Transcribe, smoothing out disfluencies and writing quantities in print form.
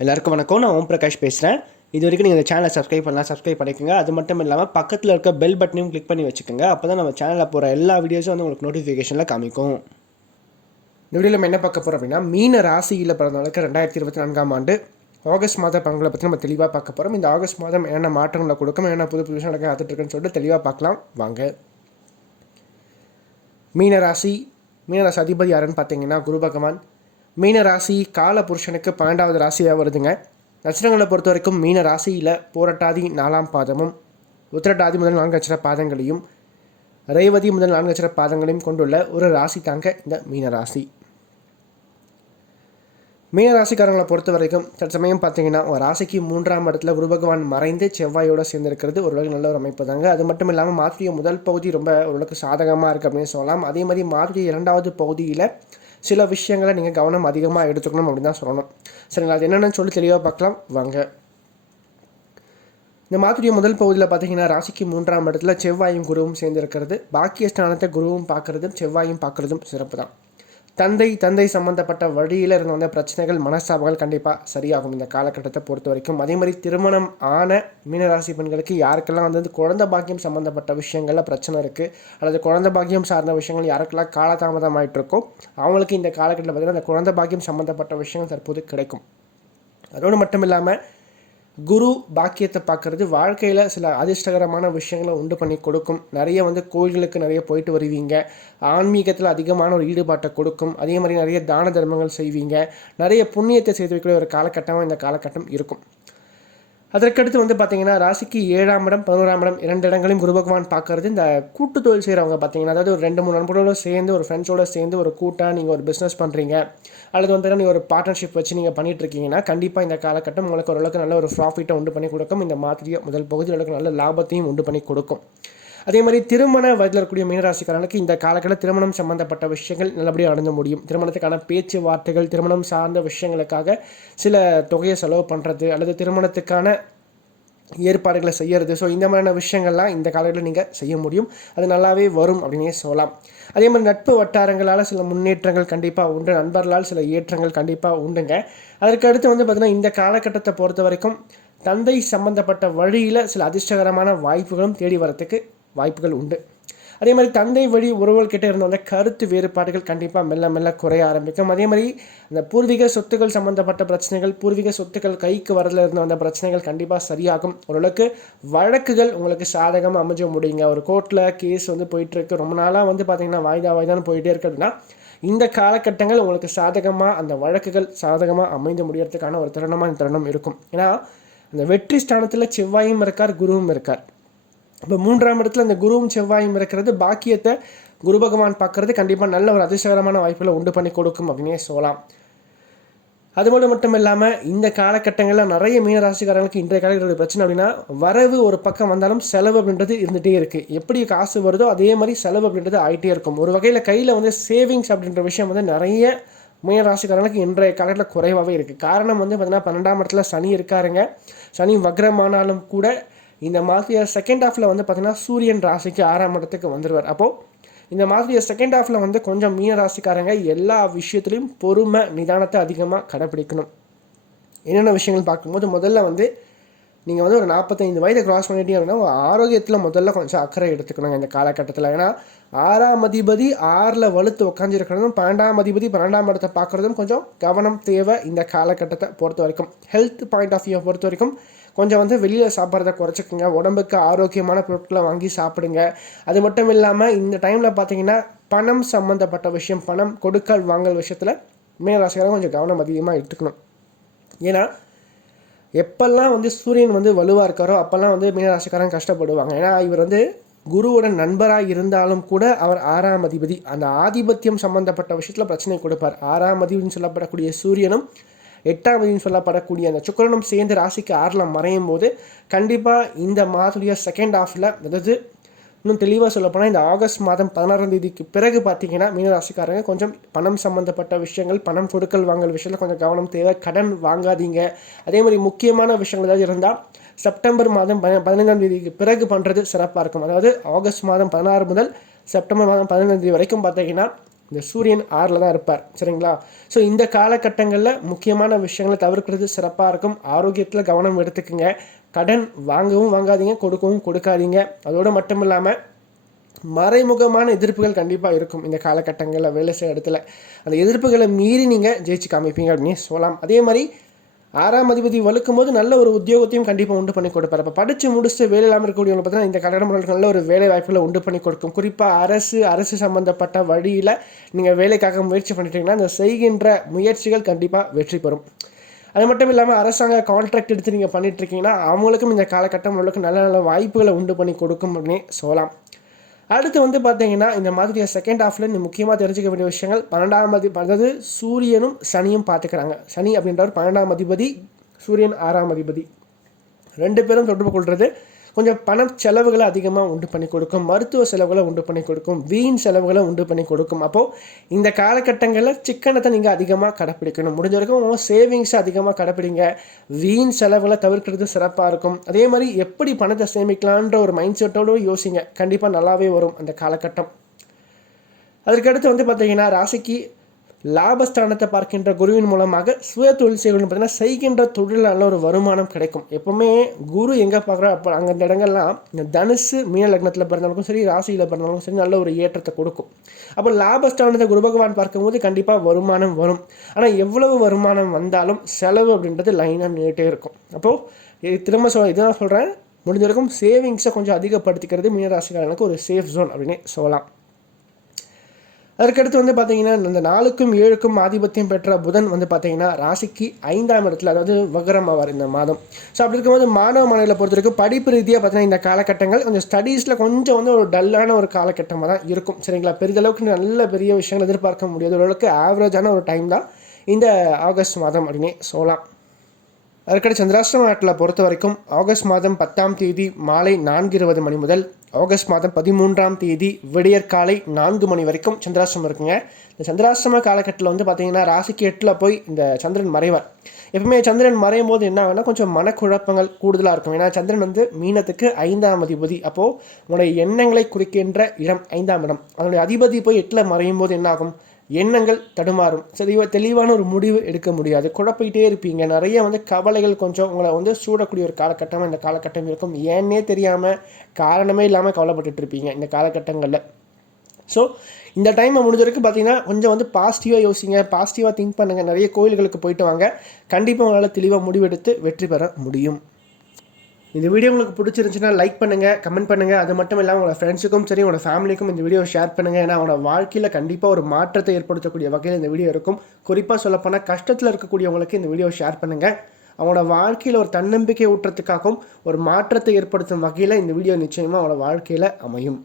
எல்லாருக்கும் வணக்கம். நான் ஓம் பிரகாஷ் பேசுகிறேன். இது வரைக்கும் நீங்கள் இந்த சேனலை சப்ஸ்கிரைப் பண்ணிக்கோங்க. அது மட்டும் இல்லாமல் பக்கத்தில் இருக்க பெல் பட்டனையும் கிளிக் பண்ணி வச்சுக்கோங்க. அப்போ தான் நம்ம சேனலில் போகிற எல்லா வீடியோஸும் வந்து உங்களுக்கு நோட்டிஃபிகேஷனில் காமிக்கும். இந்த வீடியோவில் நம்ம என்ன பார்க்க போகிறோம் அப்படின்னா, மீன ராசியில் பிறந்தவங்களுக்கு 2024 ஆண்டு ஆகஸ்ட் மாத பலன்களை பற்றி நம்ம தெளிவாக பார்க்க போகிறோம். இந்த ஆகஸ்ட் மாதம் என்னென்ன மாற்றங்களை கொடுக்கும், என்னென்ன புது புது விஷயம் நடக்க காத்துட்ருக்குன்னு சொல்லிட்டு தெளிவாக பார்க்கலாம் வாங்க. மீனராசி அதிபதி யாருன்னு பார்த்தீங்கன்னா குரு பகவான். மீன ராசி கால புருஷனுக்கு 12வது ராசியாக வருதுங்க. நட்சத்திரங்களை பொறுத்த வரைக்கும் மீன ராசியில் போராட்டாதி 4ஆம் பாதமும், உத்திரட்டாதி முதல் 4 நட்சத்திர பாதங்களையும், ரேவதி முதல் 4 நட்சத்திர பாதங்களையும் கொண்டுள்ள ஒரு ராசி தாங்க இந்த மீனராசி. மீனராசிக்காரங்களை பொறுத்த வரைக்கும் தற்சமயம் பார்த்தீங்கன்னா ஒரு ராசிக்கு 3ஆம் இடத்துல குரு பகவான் மறைந்து செவ்வாயோடு சேர்ந்திருக்கிறது ஓரளவுக்கு நல்ல ஒரு அமைப்பு தாங்க. அது மட்டும் இல்லாமல் மாதத்துடைய முதல் பகுதி ரொம்ப ஓரளவுக்கு சாதகமாக இருக்குது அப்படின்னு சொல்லலாம். அதே மாதிரி மாதத்துடைய 2வது பகுதியில் சில விஷயங்களை நீங்கள் கவனம் அதிகமாக எடுத்துக்கணும் அப்படின்னு தான் சொல்லணும். சரிங்களா, அது என்னென்னு சொல்லி தெளிவாக பார்க்கலாம் வாங்க. இந்த மாதத்துடைய முதல் பகுதியில் பார்த்தீங்கன்னா ராசிக்கு 3ஆம் இடத்துல செவ்வாயும் குருவும் சேர்ந்திருக்கிறது. பாக்கிய ஸ்தானத்தை குருவும் பார்க்குறதும் செவ்வாயும் பார்க்குறதும் சிறப்பு தான். தந்தை சம்மந்தப்பட்ட வழியில் இருந்த வந்த பிரச்சனைகள், மனஸ்தாபங்கள் கண்டிப்பாக சரியாகும் இந்த காலகட்டத்தை பொறுத்த வரைக்கும். அதே மாதிரி திருமணம் ஆன மீனராசி பெண்களுக்கு யாருக்கெல்லாம் வந்து குழந்தை பாக்கியம் சம்மந்தப்பட்ட விஷயங்களில் பிரச்சனை இருக்குது, அல்லது குழந்தை பாக்கியம் சார்ந்த விஷயங்கள் யாருக்கெல்லாம் காலதாமதம் ஆகிட்டு இருக்கோ அவங்களுக்கு இந்த காலகட்டத்தில் பார்த்திங்கன்னா அந்த குழந்தை பாக்கியம் சம்மந்தப்பட்ட விஷயங்கள் தற்போது கிடைக்கும். அதோடு மட்டும் இல்லாமல் குரு பாக்கியத்தை பார்க்குறது வாழ்க்கையில் சில அதிர்ஷ்டகரமான விஷயங்களை உண்டு பண்ணி கொடுக்கும். நிறைய வந்து கோயில்களுக்கு நிறைய போயிட்டு வருவீங்க, ஆன்மீகத்தில் அதிகமான ஒரு ஈடுபாட்டை கொடுக்கும். அதே மாதிரி நிறைய தான தர்மங்கள் செய்வீங்க, நிறைய புண்ணியத்தை செய்து வைக்கிற ஒரு காலகட்டமாக இந்த காலகட்டம் இருக்கும். அதற்கடுத்து வந்து பார்த்தீங்கன்னா ராசிக்கு 7ஆம் இடம் 11ஆம் இடம் 2 இடங்களையும் குரு பகவான் பார்க்கறது இந்த கூட்டு தொழில் செய்கிறவங்க பார்த்தீங்கன்னா, அதாவது ஒரு 2-3 நண்பர்களோடு சேர்ந்து ஒரு ஃப்ரெண்ட்ஸோடு சேர்ந்து ஒரு கூட்டாக நீங்கள் ஒரு பிஸ்னஸ் பண்ணுறீங்க, அல்லது வந்து நீங்கள் ஒரு பார்ட்னர்ஷிப் வச்சு நீங்கள் பண்ணிகிட்ருக்கீங்கன்னா கண்டிப்பாக இந்த காலகட்டம் உங்களுக்கு ஓரளவுக்கு நல்ல ஒரு ப்ராஃபிட்டை உண்டு பண்ணி கொடுக்கும். இந்த மாதிரி முதல் பகுதி ஓரளவுக்கு நல்ல லாபத்தையும் உண்டு பண்ணி கொடுக்கும். அதே மாதிரி திருமண வயதில் இருக்கக்கூடிய மீனராசிக்காரனுக்கு இந்த காலகட்டத்தில் திருமணம் சம்பந்தப்பட்ட விஷயங்கள் நல்லபடியாக நடந்து முடியும். திருமணத்துக்கான பேச்சுவார்த்தைகள், திருமணம் சார்ந்த விஷயங்களுக்காக சில தொகையை செலவு பண்ணுறது, அல்லது திருமணத்துக்கான ஏற்பாடுகளை செய்கிறது. ஸோ இந்த மாதிரியான விஷயங்கள்லாம் இந்த காலகட்டத்தில் நீங்கள் செய்ய முடியும். அது நல்லாவே வரும் அப்படின்னே சொல்லலாம். அதே மாதிரி நட்பு வட்டாரங்களால் சில முன்னேற்றங்கள் கண்டிப்பாக உண்டு, நண்பர்களால் சில ஏற்றங்கள் கண்டிப்பாக உண்டுங்க. அதற்கடுத்து வந்து பார்த்திங்கன்னா இந்த காலகட்டத்தை பொறுத்த வரைக்கும் தந்தை சம்பந்தப்பட்ட வழியில் சில அதிர்ஷ்டகரமான வாய்ப்புகளும் தேடி வரத்துக்கு வாய்ப்புகள் உண்டு. அதே மாதிரி தந்தை வழி உறவுகள்கிட்ட இருந்த அந்த கருத்து வேறுபாடுகள் கண்டிப்பாக மெல்ல மெல்ல குறைய ஆரம்பிக்கும். அதே மாதிரி அந்த பூர்வீக சொத்துக்கள் சம்மந்தப்பட்ட பிரச்சனைகள், பூர்வீக சொத்துக்கள் கைக்கு வரல இருந்த அந்த பிரச்சனைகள் கண்டிப்பாக சரியாகும். ஓரளவுக்கு வழக்குகள் உங்களுக்கு சாதகமாக அமைஞ்ச முடியுங்க. ஒரு கோர்ட்டில் கேஸ் வந்து போயிட்டுருக்கு, ரொம்ப நாளாக வந்து பார்த்திங்கன்னா வாய்தான்னு போயிட்டே இருக்கு அப்படின்னா இந்த காலகட்டங்கள் உங்களுக்கு சாதகமாக அந்த வழக்குகள் சாதகமாக அமைந்து முடியறதுக்கான ஒரு தருணம் இருக்கும். ஏன்னா அந்த வெற்றி ஸ்தானத்தில் செவ்வாயும் இருக்கார், குருவும் இருக்கார். இப்போ 3ஆம் இடத்துல அந்த குருவும் செவ்வாயும் இருக்கிறது பாக்கியத்தை குரு பகவான் பார்க்கறது கண்டிப்பாக நல்ல ஒரு அதிர்ஷ்டகரமான வாய்ப்புகளை உண்டு பண்ணி கொடுக்கும் அப்படின்னே சொல்லலாம். அது மட்டும் இல்லாமல் இந்த காலகட்டங்களில் நிறைய மீனராசிக்காரர்களுக்கு இன்றைய காலகட்டத்தில் பிரச்சனை அப்படின்னா, வரவு ஒரு பக்கம் வந்தாலும் செலவு அப்படின்றது இருந்துகிட்டே இருக்குது. எப்படி காசு வருதோ அதே மாதிரி செலவு அப்படின்றது ஆகிட்டே இருக்கும். ஒரு வகையில் கையில் வந்து சேவிங்ஸ் அப்படின்ற விஷயம் வந்து நிறைய மீனராசிக்காரர்களுக்கு இன்றைய காலகட்டத்தில் குறைவாகவே இருக்குது. காரணம் வந்து பார்த்திங்கன்னா 12ஆம் இடத்துல சனி இருக்காருங்க. சனி வக்ரமானாலும் கூட இந்த மாதிரி செகண்ட் ஹாஃபில் வந்து பார்த்திங்கன்னா சூரியன் ராசிக்கு 6ஆம் இடத்துக்கு வந்துடுவார். அப்போது இந்த மாதிரி செகண்ட் ஹாஃபில் வந்து கொஞ்சம் மீன ராசிக்காரங்க எல்லா விஷயத்துலையும் பொறுமை, நிதானத்தை அதிகமாக கடைப்பிடிக்கணும். என்னென்ன விஷயங்கள் பார்க்கும்போது முதல்ல வந்து நீங்கள் வந்து ஒரு 45 வயதை கிராஸ் பண்ணிட்டீங்க அப்படின்னா ஆரோக்கியத்தில் முதல்ல கொஞ்சம் அக்கறை எடுத்துக்கணுங்க இந்த காலகட்டத்தில். ஏன்னா 6ஆம் அதிபதி 6ல் வலுத்து உட்காந்துருக்கிறதும் 12ஆம் அதிபதி 12ஆம் இடத்தை பார்க்குறதும் கொஞ்சம் கவனம் தேவை இந்த காலகட்டத்தை பொறுத்த வரைக்கும். ஹெல்த் பாயிண்ட் ஆஃப் வியூ பொறுத்த வரைக்கும் கொஞ்சம் வந்து வெளியில் சாப்பிட்றத குறைச்சிக்கோங்க, உடம்புக்கு ஆரோக்கியமான பொருட்களை வாங்கி சாப்பிடுங்க. அது மட்டும் இல்லாமல் இந்த டைமில் பார்த்தீங்கன்னா பணம் சம்மந்தப்பட்ட விஷயம், பணம் கொடுக்கல் வாங்கல் விஷயத்தில் மீனராசிக்காரங்க கொஞ்சம் கவனம் அதிகமாக எடுத்துக்கணும். ஏன்னா எப்பெல்லாம் வந்து சூரியன் வந்து வலுவாக இருக்காரோ அப்போல்லாம் வந்து மீனராசிக்காரங்க கஷ்டப்படுவாங்க. ஏன்னா இவர் வந்து குருவோட நண்பராக இருந்தாலும் கூட அவர் 6ஆம் அதிபதி, அந்த ஆதிபத்தியம் சம்மந்தப்பட்ட விஷயத்தில் பிரச்சனை கொடுப்பார். 6ஆம் அதிபதினு சொல்லப்படக்கூடிய சூரியனும் 8ஆம் அதிபதினு சொல்லப்படக்கூடிய அந்த சுக்கிரனும் சேர்ந்து ராசிக்கு 6ல் மறையும் போது கண்டிப்பாக இந்த மாதத்துடைய செகண்ட் ஹாஃபில், அதாவது இன்னும் தெளிவாக சொல்லப்போனால் இந்த ஆகஸ்ட் மாதம் 16ஆம் தேதிக்கு பிறகு பார்த்தீங்கன்னா மீனராசிக்காரங்க கொஞ்சம் பணம் சம்மந்தப்பட்ட விஷயங்கள், பணம் கொடுக்கல் வாங்கல் விஷயத்தில் கொஞ்சம் கவனம் தேவை. கடன் வாங்காதீங்க. அதே மாதிரி முக்கியமான விஷயங்கள் ஏதாவது இருந்தால் செப்டம்பர் மாதம் 15ஆம் தேதிக்கு பிறகு பண்ணுறது சிறப்பாக இருக்கும். அதாவது ஆகஸ்ட் மாதம் 16 முதல் செப்டம்பர் மாதம் 15ஆம் தேதி வரைக்கும் பார்த்தீங்கன்னா இந்த சூரியன் 6ல் தான் இருப்பார். சரிங்களா? ஸோ இந்த காலகட்டங்களில் முக்கியமான விஷயங்களை தவிர்க்கிறது சிறப்பாக இருக்கும். ஆரோக்கியத்தில் கவனம் எடுத்துக்கோங்க. கடன் வாங்கவும் வாங்காதீங்க, கொடுக்கவும் கொடுக்காதீங்க. அதோடு மட்டும் இல்லாமல் மறைமுகமான எதிர்ப்புகள் கண்டிப்பாக இருக்கும் இந்த காலகட்டங்களில் வேலை செய்கிற இடத்துல. அந்த எதிர்ப்புகளை மீறி நீங்கள் ஜெயிச்சு காமிப்பீங்க அப்படின்னு சொல்லலாம். அதே மாதிரி 6ஆம் அதிபதி வலுக்கும் போது நல்ல ஒரு உத்தியோகத்தையும் கண்டிப்பாக உண்டு பண்ணி கொடுப்பார். இப்போ படித்து முடிச்சுட்டு வேலை இல்லாமல் இருக்கக்கூடியவங்க பார்த்தீங்கன்னா இந்த காலகட்டங்களுக்கு நல்ல ஒரு வேலை வாய்ப்புகளை உண்டு பண்ணி கொடுக்கும். குறிப்பாக அரசு சம்மந்தப்பட்ட வழியில் நீங்கள் வேலைக்காக முயற்சி பண்ணிட்டீங்கன்னா அந்த செய்கின்ற முயற்சிகள் கண்டிப்பாக வெற்றி பெறும். அது மட்டும் இல்லாமல் அரசாங்க கான்ட்ராக்ட் எடுத்து நீங்கள் பண்ணிகிட்ருக்கீங்கன்னா அவங்களுக்கும் இந்த காலகட்டம் நல்ல நல்ல வாய்ப்புகளை உண்டு பண்ணி கொடுக்கும் அப்படின்னு சொல்லலாம். அடுத்து வந்து பார்த்தீங்கன்னா இந்த மாதிரி செகண்ட் ஹாஃபில் நீ முக்கியமாக தெரிஞ்சுக்க வேண்டிய விஷயங்கள் 12ஆம் அதாவது சூரியனும் சனியும் பார்த்துக்கிறாங்க. சனி அப்படின்றவர் 12ஆம் அதிபதி, சூரியன் 6ஆம் அதிபதி, 2 பேரும் தொடர்பு கொள்வது கொஞ்சம் பண செலவுகளை அதிகமாக உண்டு பண்ணி கொடுக்கும், மருத்துவ செலவுகளை உண்டு பண்ணி கொடுக்கும், வீண் செலவுகளை உண்டு பண்ணி கொடுக்கும். அப்போது இந்த காலகட்டங்களில் சிக்கனத்தை நீங்கள் அதிகமாக கடைப்பிடிக்கணும். முடிஞ்ச வரைக்கும் சேவிங்ஸை அதிகமாக கடைப்பிடிங்க. வீண் செலவுகளை தவிர்க்கிறது சிறப்பாக இருக்கும். அதே மாதிரி எப்படி பணத்தை சேமிக்கலான்ற ஒரு மைண்ட் செட்டோடு யோசிங்க. கண்டிப்பாக நல்லாவே வரும் அந்த காலகட்டம். அதற்கடுத்து வந்து பார்த்தீங்கன்னா ராசிக்கு லாபஸ்தானத்தை பார்க்கின்ற குருவின் மூலமாக சுய தொழில் செய்யணும். பார்த்தீங்கன்னா செய்கின்ற தொழில் நல்ல ஒரு வருமானம் கிடைக்கும். எப்போவுமே குரு எங்கே பார்க்குறா அப்போ அங்கே அந்த இடங்கள்லாம் இந்த தனுசு மீன லக்னத்தில் பிறந்தவங்களுக்கும் சரி, ராசியில் பிறந்தவங்களுக்கும் சரி நல்ல ஒரு ஏற்றத்தை கொடுக்கும். அப்போ லாபஸ்தானத்தை குரு பகவான் பார்க்கும்போது கண்டிப்பாக வருமானம் வரும். ஆனால் எவ்வளவு வருமானம் வந்தாலும் செலவு அப்படின்றது லைனாக நின்றுட்டே இருக்கும். அப்போது திரும்ப இதுதான் சொல்கிறேன், முடிஞ்ச வரைக்கும் சேவிங்ஸை கொஞ்சம் அதிகப்படுத்திக்கிறது மீனராசிக்காரனுக்கு ஒரு சேஃப் ஜோன் அப்படின்னு சொல்லலாம். அதற்கடுத்து வந்து பார்த்தீங்கன்னா இந்த 4க்கும் 7க்கும் ஆதிபத்தியம் பெற்ற புதன் வந்து பார்த்தீங்கன்னா ராசிக்கு 5ஆம் இடத்துல, அதாவது வக்ரம் ஆவார் இந்த மாதம். ஸோ அப்படி இருக்கும்போது மாணவ மாணவிகளை பொறுத்த வரைக்கும் படிப்பு ரீதியாக பார்த்தீங்கன்னா இந்த காலகட்டங்கள் கொஞ்சம் ஸ்டடீஸில் கொஞ்சம் வந்து ஒரு டல்லான ஒரு காலகட்டமாக தான் இருக்கும். சரிங்களா? பெரிதளவுக்கு நல்ல பெரிய விஷயங்கள் எதிர்பார்க்க முடியாது. ஓரளவுக்கு ஆவரேஜான ஒரு டைம் தான் இந்த ஆகஸ்ட் மாதம் அப்படின்னே சொல்லலாம். அதற்கடுத்து சந்திராஷ்டம நாட்டில் பொறுத்த வரைக்கும் ஆகஸ்ட் மாதம் 10ஆம் தேதி மாலை 4:20 மணி முதல் ஆகஸ்ட் மாதம் 13ஆம் தேதி விடியற்காலை 4 மணி வரைக்கும் சந்திராஷ்டமம் இருக்குங்க. இந்த சந்திராஷ்டம காலகட்டத்தில் வந்து பார்த்தீங்கன்னா ராசிக்கு 8ல் போய் இந்த சந்திரன் மறைவார். எப்பவுமே சந்திரன் மறையும் போது என்ன ஆகுனா கொஞ்சம் மனக்குழப்பங்கள் கூடுதலாக இருக்கும். ஏன்னா சந்திரன் வந்து மீனத்துக்கு 5ஆம் அதிபதி. அப்போது உங்களுடைய எண்ணங்களை குறிக்கின்ற இடம் 5ஆம் இடம். அதனுடைய அதிபதி போய் 8ல் மறையும் போது என்ன ஆகும்? எண்ணங்கள் தடுமாறும். தெளிவான ஒரு முடிவு எடுக்க முடியாது. குழப்பிக்கிட்டே இருப்பீங்க. நிறைய வந்து கவலைகள் கொஞ்சம் உங்களை வந்து சூடக்கூடிய ஒரு காலகட்டமாக இந்த காலகட்டம் இருக்கும். ஏன்னே தெரியாமல் காரணமே இல்லாமல் கவலைப்பட்டுட்டு இருப்பீங்க இந்த காலகட்டங்களில். ஸோ இந்த டைமை முடிஞ்ச வரைக்கும் பார்த்தீங்கன்னா கொஞ்சம் வந்து பாசிட்டிவாக யோசிங்க, பாசிட்டிவாக திங்க் பண்ணுங்கள். நிறைய கோயில்களுக்கு போயிட்டு வாங்க. கண்டிப்பாக உங்களால் தெளிவாக முடிவெடுத்து வெற்றி பெற முடியும். இந்த வீடியோ உங்களுக்கு பிடிச்சிருந்துச்சுன்னா லைக் பண்ணுங்கள், கமெண்ட் பண்ணுங்கள். அது மட்டும் இல்லாமல் உங்களோட ஃப்ரெண்ட்ஸுக்கும் சரி, உங்களோட ஃபேமிலிக்கும் இந்த வீடியோ ஷேர் பண்ணுங்கள். ஏன்னா அவனோட வாழ்க்கையில் கண்டிப்பாக ஒரு மாற்றத்தை ஏற்படுத்தக்கூடிய வகையில் இந்த வீடியோ இருக்கும். குறிப்பாக சொல்லப்போனால் கஷ்டத்தில் இருக்கக்கூடியவங்களுக்கு இந்த வீடியோ ஷேர் பண்ணுங்கள். அவனோட வாழ்க்கையில் ஒரு தன்னம்பிக்கை ஊட்டுறதுக்காகவும் ஒரு மாற்றத்தை ஏற்படுத்தும் வகையில் இந்த வீடியோ நிச்சயமாக அவனோட வாழ்க்கையில் அமையும்.